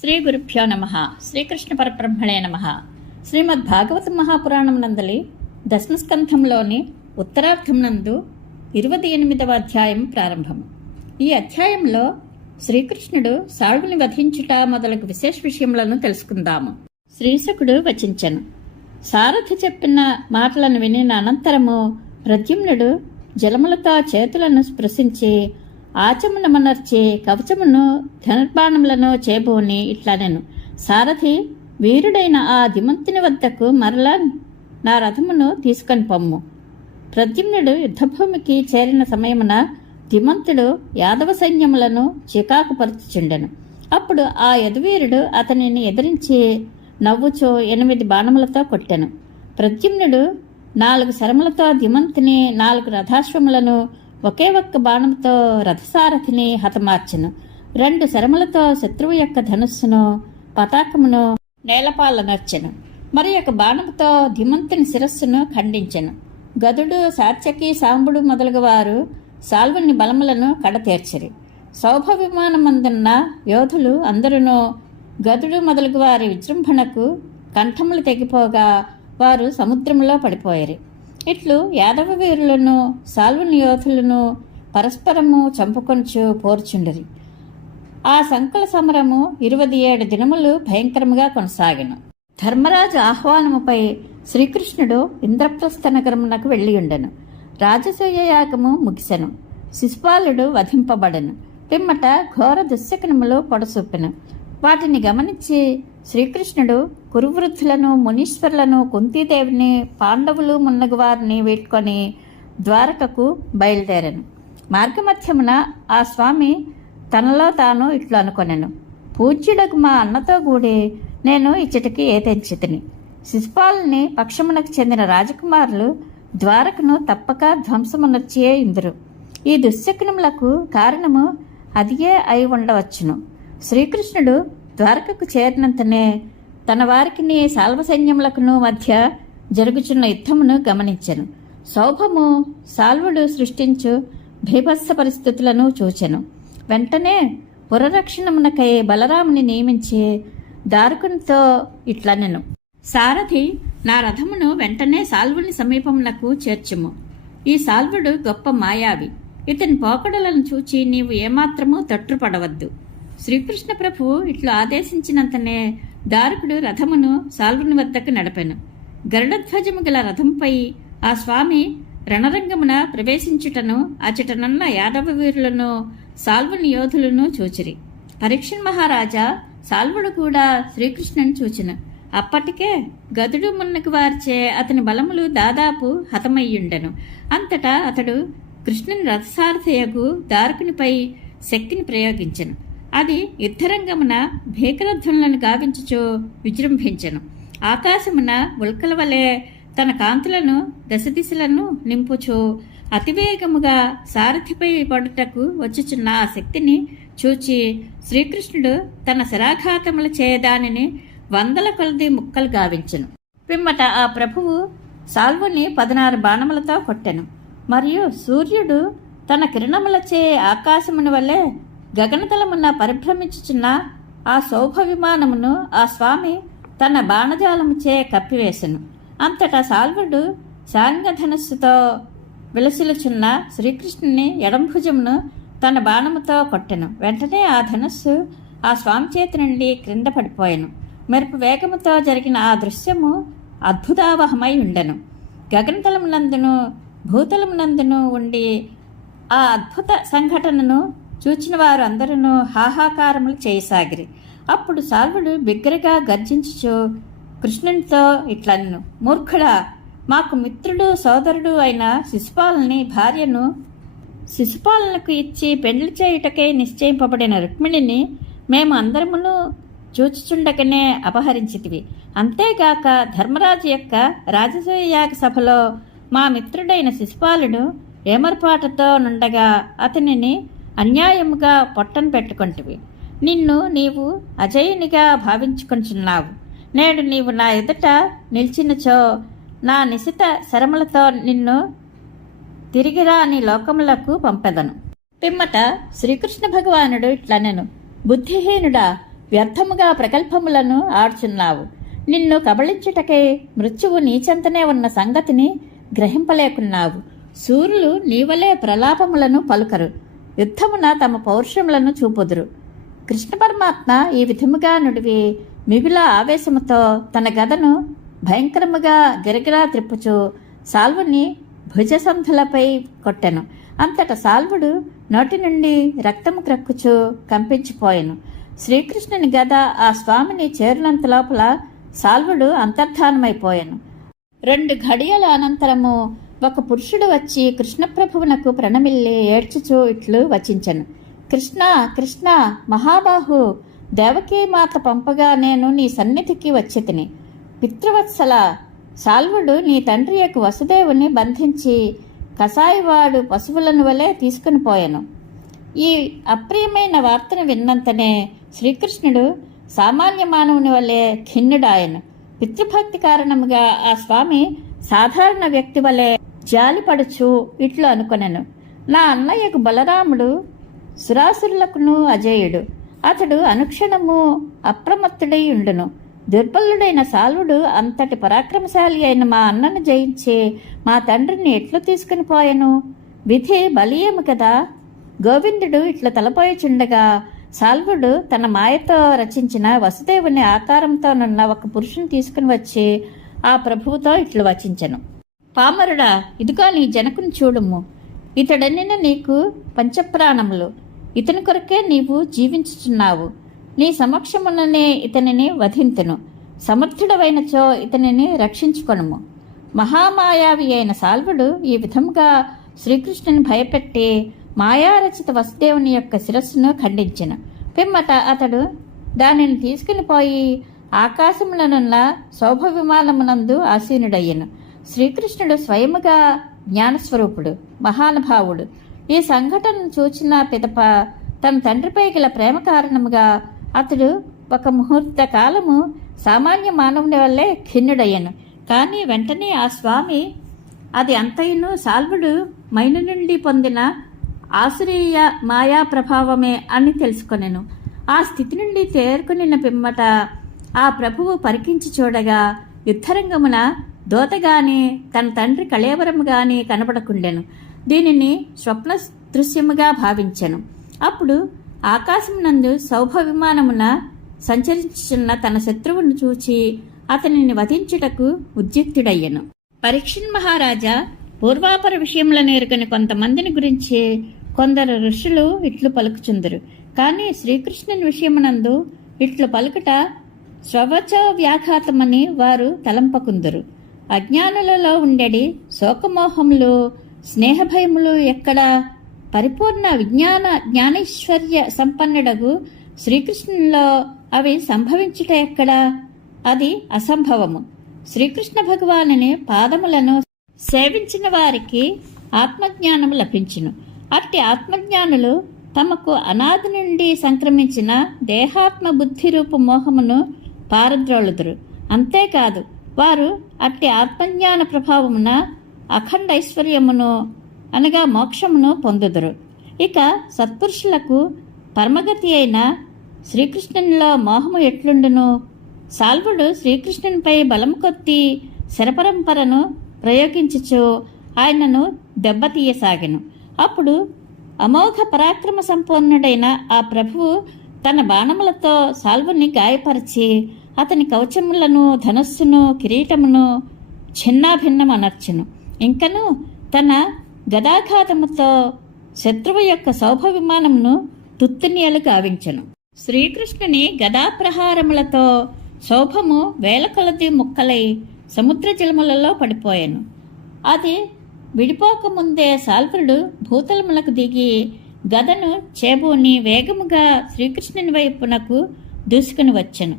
శ్రీ గురుభ్యో నమ. శ్రీకృష్ణ పరబ్రహ్మణే నమ. శ్రీమద్ భాగవత మహాపురాణం నందలి దశమస్కంధంలోని ఉత్తరార్థం నందు 28వ అధ్యాయం ప్రారంభం. ఈ అధ్యాయంలో శ్రీకృష్ణుడు సాళ్వుని వధించుట మొదలగు విశేష విషయములను తెలుసుకుందాము. శ్రీశుకుడు వచించెను. సారథి చెప్పిన మాటలను వినిన అనంతరము ప్రద్యుమ్నుడు జలములతో చేతులను స్పృశించి ఆచమనమనర్చి కవచమును ధనుర్బాణములను చేబూని ఇట్లనెను: సారథి, వీరుడైన ఆ ధిమంతుని వద్దకు మరలా నా రథమును తీసుకొని పొమ్ము. ప్రద్యుమ్నుడు యుద్ధభూమికి చేరిన సమయమున ధిమంతుడు యాదవ సైన్యములను చికాకుపరచుచుండెను. అప్పుడు ఆ యదువీరుడు అతనిని ఎదిరించి నవ్వుచో 8 బాణములతో కొట్టెను. ప్రద్యుమ్నుడు 4 శరములతో ధిమంతుని 4 రథాశ్వములను ఒకే ఒక్క బాణంతో రథసారథిని హతమార్చెను. 2 శరములతో శత్రువు యొక్క ధనుస్సును పతాకమును నేలపాలనర్చెను. మరి ఒక బాణముతో ధిమంతుని శిరస్సును ఖండించెను. గదుడు, సాత్యకి, సాంబుడు మొదలగు వారు సాల్వుని బలములను కడతీర్చిరి. సౌభ విమానమందున్న యోధులు అందరూ గదుడు మొదలగు వారి విజృంభణకు కంఠములు తెగిపోగా వారు సముద్రంలో పడిపోయిరి. ఇట్లు యాదవ వీరులను సాల్వుని యోధులను పరస్పరము చంపుకొంచు పోర్చుండిరి. ఆ సంకుల సమరము 27 దినములు భయంకరముగా కొనసాగెను. ధర్మరాజు ఆహ్వానముపై శ్రీకృష్ణుడు ఇంద్రప్రస్థ నగరమునకు వెళ్ళియుండెను. రాజసూయ యాగము ముగిసెను. శిశుపాలుడు వధింపబడెను. పిమ్మట ఘోర దుశ్శకనములు పొడసూపెను. వాటిని గమనించి శ్రీకృష్ణుడు కురువృద్ధులను, మునీశ్వరులను, కుంతీదేవిని, పాండవులు మున్నగు వారిని వీడ్కొని ద్వారకకు బయలుదేరాను. మార్గమధ్యమున ఆ స్వామి తనలో తాను ఇట్లు అనుకొనెను: పూజ్యుడకు మా అన్నతో కూడి నేను ఇచ్చటికి ఏతెంచితిని. శిశుపాలుని పక్షమునకు చెందిన రాజకుమారులు ద్వారకను తప్పక ధ్వంసమునర్చియే ఇందురు. ఈ దుశ్శకునములకు కారణము అదియే అయి ఉండవచ్చును. శ్రీకృష్ణుడు ద్వారకకు చేరినంతనే తన వారికిని సాల్వ సైన్యములకును మధ్య జరుగుచున్న యుద్ధమును గమనించెను. సౌభము సాల్వుడు సృష్టించు భీభత్స పరిస్థితులను చూచెను. వెంటనే పురరక్షణమునకై బలరాముని నియమించి దారుకునితో ఇట్లనెను: సారథి, నా రథమును వెంటనే సాల్వుని సమీపమునకు చేర్చుము. ఈ సాల్వుడు గొప్ప మాయావి. ఇతని పోకడలను చూచి నీవు ఏమాత్రమూ తొట్టుపడవద్దు. శ్రీకృష్ణ ప్రభువు ఇట్లు ఆదేశించినంతనే దారుకుడు రథమును సాల్వుని వద్దకు నడపెను. గరుడధ్వజము గల రథంపై ఆ స్వామి రణరంగమున ప్రవేశించుటను అచటనున్న యాదవ వీరులను సాల్వుని యోధులను చూచిరి. పరీక్షణ్ మహారాజా సాల్వుడు కూడా శ్రీకృష్ణుని చూచెను. అప్పటికే గదుడు మున్నగు వారిచే అతని బలములు దాదాపు హతమయ్యుండెను. అంతటా అతడు కృష్ణుని రథసారథయగు దారుకునిపై శక్తిని ప్రయోగించెను. అది యుద్ధరంగమున భీకరధ్వనులను గావించుచు విజృంభించెను. ఆకాశమున ఉల్కల వలె తన కాంతులను దశదిశలను నింపుచు అతివేగముగా సారథిపై పడుటకు వచ్చుచున్న ఆ శక్తిని చూచి శ్రీకృష్ణుడు తన శరాఘాతముల చేయదానిని 100 కొలది ముక్కలు గావించెను. పిమ్మట ఆ ప్రభువు సాల్వుని 16 బాణములతో కొట్టెను. మరియు సూర్యుడు తన కిరణములచే ఆకాశముని వలె గగనతలమున పరిభ్రమించుచున్న ఆ శోభ విమానమును ఆ స్వామి తన బాణజాలముచే కప్పివేశెను. అంతటా సాల్వుడు శాంగధనస్సుతో విలసిలుచున్న శ్రీకృష్ణుని ఎడంభుజమును తన బాణముతో కొట్టెను. వెంటనే ఆ ధనస్సు ఆ స్వామి చేతి నుండి క్రింద పడిపోయెను. మెరుపు వేగముతో జరిగిన ఆ దృశ్యము అద్భుతావహమై ఉండెను. గగనతలమునందును భూతలమునందును ఉండి ఆ అద్భుత సంఘటనను చూచిన వారు అందరూ హాహాకారములు చేయసాగిరి. అప్పుడు సాల్వుడు బిగ్గరగా గర్జించుచు కృష్ణునితో ఇట్లనెను: మూర్ఖుడా, మాకు మిత్రుడు సోదరుడు అయిన శిశుపాలనకు ఇచ్చి పెండ్లి చేయుటకే నిశ్చయింపబడిన రుక్మిణిని మేము అందరమును చూచుచుండకనే అపహరించితివి. అంతేగాక ధర్మరాజు యొక్క రాజసూయ యాగ సభలో మా మిత్రుడైన శిశుపాలుడు ఏమర్పాటుతో నుండగా అతనిని అన్యాయముగా పొట్టను పెట్టుకొంటివి. నిన్ను నీవు అజయునిగా భావించుకొంచున్నావు. నేడు నీవు నా ఎదుట నిలిచినచో నా నిశిత శరములతో నిన్ను తిరిగిరా నీ లోకములకు పంపెదను. పిమ్మట శ్రీకృష్ణ భగవానుడు ఇట్లనెను: బుద్ధిహీనుడా, వ్యర్థముగా ప్రగల్భములను ఆడుచున్నావు. నిన్ను కబళించుటకై మృత్యువు నీచెంతనే ఉన్న సంగతిని గ్రహింపలేకున్నావు. శూరులు నీవలే ప్రలాపములను పలుకరు, యుద్ధమున తమ పౌరుషములను చూపుదురు. కృష్ణ పరమాత్మ ఈ విధముగా నుడివి మిగుల ఆవేశముతో తన గదను భయంకరముగా గిరగిరా త్రిప్పుచు సాల్వుని భుజసంధులపై కొట్టెను. అంతట సాల్వుడు నోటి నుండి రక్తము క్రక్కుచు కంపించిపోయెను. శ్రీకృష్ణుని గద ఆ స్వామిని చేరినంత లోపల సాల్వుడు అంతర్ధానమైపోయెను. 2 ఘడియల అనంతరము ఒక పురుషుడు వచ్చి కృష్ణప్రభువునకు ప్రణమిల్లి ఏడ్చుచూ ఇట్లు వచించెను. కృష్ణ కృష్ణ మహాబాహు, దేవకీమాత పంపగా నేను నీ సన్నిధికి వచ్చితిని. పితృవత్సల, సాల్వుడు నీ తండ్రి యొక్క వసుదేవుని బంధించి కసాయివాడు పశువులను వలె తీసుకుని పోయెను. ఈ అప్రియమైన వార్తను విన్నంతనే శ్రీకృష్ణుడు సామాన్య మానవుని వలె ఖిన్నుడాయను. పితృభక్తి కారణముగా ఆ స్వామి సాధారణ వ్యక్తి వలె జాలిపడుచు ఇట్లు అనుకొనెను. నా అన్నయ్యకు బలరాముడు సురాసురులకును అజేయుడు. అతడు అనుక్షణము అప్రమత్తుడై ఉండును. దుర్బలుడైన సాల్వుడు అంతటి పరాక్రమశాలి అయిన మా అన్నను జయించి మా తండ్రిని ఎట్లు తీసుకుని పోయెను? విధి బలీయము కదా. గోవిందుడు ఇట్లా తలపోయిచుండగా సాల్వుడు తన మాయతో రచించిన వసుదేవుని ఆకారంతోనున్న ఒక పురుషుని తీసుకుని వచ్చి ఆ ప్రభువుతో ఇట్లు వచించెను. పామరుడా, ఇదిగో నీ జనకుని చూడుము. ఇతడనిన నీకు పంచప్రాణములు. ఇతని కొరకే నీవు జీవించుచున్నావు. నీ సమక్షముననే ఇతనిని వధింతును. సమర్థుడవైనచో ఇతనిని రక్షించుకొనుము. మహామాయావి అయిన సాల్వుడు ఈ విధముగా శ్రీకృష్ణుని భయపెట్టి మాయారచిత వసుదేవుని యొక్క శిరస్సును ఖండించెను. పిమ్మట అతడు దానిని తీసుకుని పోయి ఆకాశములనున్న శోభ విమానమునందు ఆసీనుడయ్యను. శ్రీకృష్ణుడు స్వయముగా జ్ఞానస్వరూపుడు, మహానుభావుడు. ఈ సంఘటనను చూచిన పిదప తన తండ్రిపై గల ప్రేమ కారణముగా అతడు ఒక ముహూర్త కాలము సామాన్య మానవుని వల్లే ఖిన్నుడయ్యను. కానీ వెంటనే ఆ స్వామి అది అంతయును సాల్వుడు మైను నుండి పొందిన ఆసురీయ మాయా ప్రభావమే అని తెలుసుకొనెను. ఆ స్థితి నుండి తేరుకునిన పిమ్మట ఆ ప్రభువు పరికించి చూడగా యుద్ధరంగమున దోతగాని తన తండ్రి కళేవరము గాని కనబడకుండెను. దీనిని స్వప్న దృశ్యముగా భావించెను. అప్పుడు ఆకాశమునందు సౌభ విమానమున సంచరించుచున్న తన శత్రువును చూచి అతనిని వధించుటకు ఉద్యుక్తుడయ్యను. పరీక్షణ్ మహారాజా పూర్వాపర విషయములను ఎరుగని కొంతమందిని గురించి కొందరు ఋషులు ఇట్లు పలుకుచుందరు. కానీ శ్రీకృష్ణుని విషయమునందు ఇట్లు పలుకుట స్వవచో వ్యాఘాతమని వారు తలంపకుందరు. అజ్ఞానులలో ఉండెడి శోకమోహములు, స్నేహభయములు ఎక్కడ? పరిపూర్ణ జ్ఞానైశ్వర్య సంపన్నుడగు శ్రీకృష్ణునిలో అవి సంభవించుట ఎక్కడ? అది అసంభవము. శ్రీకృష్ణ భగవానుని పాదములను సేవించిన వారికి ఆత్మజ్ఞానము లభించును. అట్టి ఆత్మజ్ఞానులు తమకు అనాది నుండి సంక్రమించిన దేహాత్మ బుద్ధి రూప మోహమును పారద్రోలుదురు. అంతేకాదు వారు అట్టి ఆత్మజ్ఞాన ప్రభావమున అఖండ ఐశ్వర్యమును అనగా మోక్షమును పొందుదురు. ఇక సత్పురుషులకు పరమగతి అయిన శ్రీకృష్ణునిలో మోహము ఎట్లుండును? సాల్వుడు శ్రీకృష్ణునిపై బలము కొద్ది శరపరంపరను ప్రయోగించుచు ఆయనను దెబ్బతీయసాగెను. అప్పుడు అమోఘ పరాక్రమ సంపన్నుడైన ఆ ప్రభువు తన బాణములతో సాల్వుని గాయపరిచి అతని కవచములను, ధనస్సును, కిరీటమును ఛిన్నాభిన్నమనర్చెను. ఇంకను తన గదాఘాతముతో శత్రువు యొక్క శోభ విమానమును తుత్తునియలు గావించెను. శ్రీకృష్ణుని గదాప్రహారములతో శోభము వేల కొలది ముక్కలై సముద్ర జలములలో పడిపోయెను. అది విడిపోకముందే సాల్వుడు భూతలములకు దిగి గదను చేబూని వేగముగా శ్రీకృష్ణుని వైపునకు దూసుకుని వచ్చెను.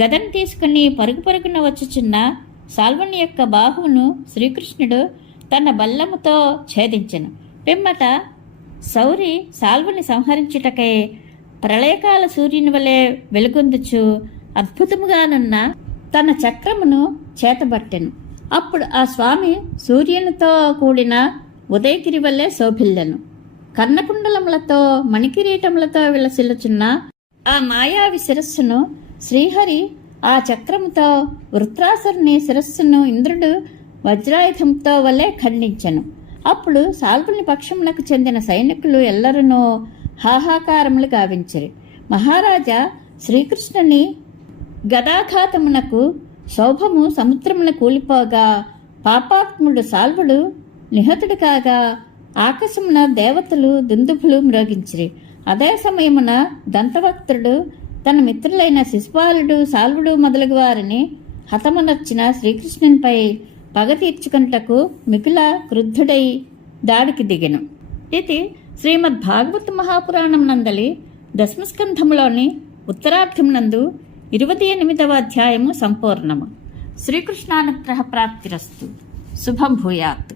గదను తీసుకుని పరుగు పరుగున వచ్చుచున్న సాల్వుని యొక్క బాహువును శ్రీకృష్ణుడు తన బల్లముతో ఛేదించెను. పిమ్మట సౌరి సాల్వుని సంహరించుటకై ప్రళయకాల సూర్యుని వలె వెలుగొందుచు అద్భుతముగానున్న తన చక్రమును చేతబట్టెను. అప్పుడు ఆ స్వామి సూర్యునితో కూడిన ఉదయగిరి వలె శోభిల్లెను. కర్ణకుండలములతో మణికిరీటములతో విలసిల్లుచున్న ఆ మాయావి శిరస్సును శ్రీహరి ఆ చక్రముతో వృత్రాసురుని శిరస్సును ఇంద్రుడు వజ్రాయుధంతో వలె ఖండించెను. అప్పుడు సాల్వుని పక్షమునకు చెందిన సైనికులు ఎల్లరూ హాహాకారములు గావించిరి. మహారాజా శ్రీకృష్ణుని గదాఘాతమునకు శౌభము సముద్రమున కూలిపోగా పాపాత్ముడు సాల్వుడు నిహతుడు కాగా ఆకాశమున దేవతలు దుందుభులు మ్రోగించిరి. అదే సమయమున దంతవక్త్రుడు తన మిత్రులైన శిశుపాలుడు సాల్వుడు మొదలగు వారిని హతమునొచ్చిన శ్రీకృష్ణునిపై పగ తీర్చుకున్నటకు మిగుల క్రుద్ధుడై దాడికి దిగెను. ఇది శ్రీమద్భాగవత మహాపురాణం నందలి దశమస్కంధములోని ఉత్తరార్ధమునందు 28వ అధ్యాయము సంపూర్ణము. శ్రీకృష్ణానుగ్రహ ప్రాప్తిరస్తు. శుభం భూయాత్.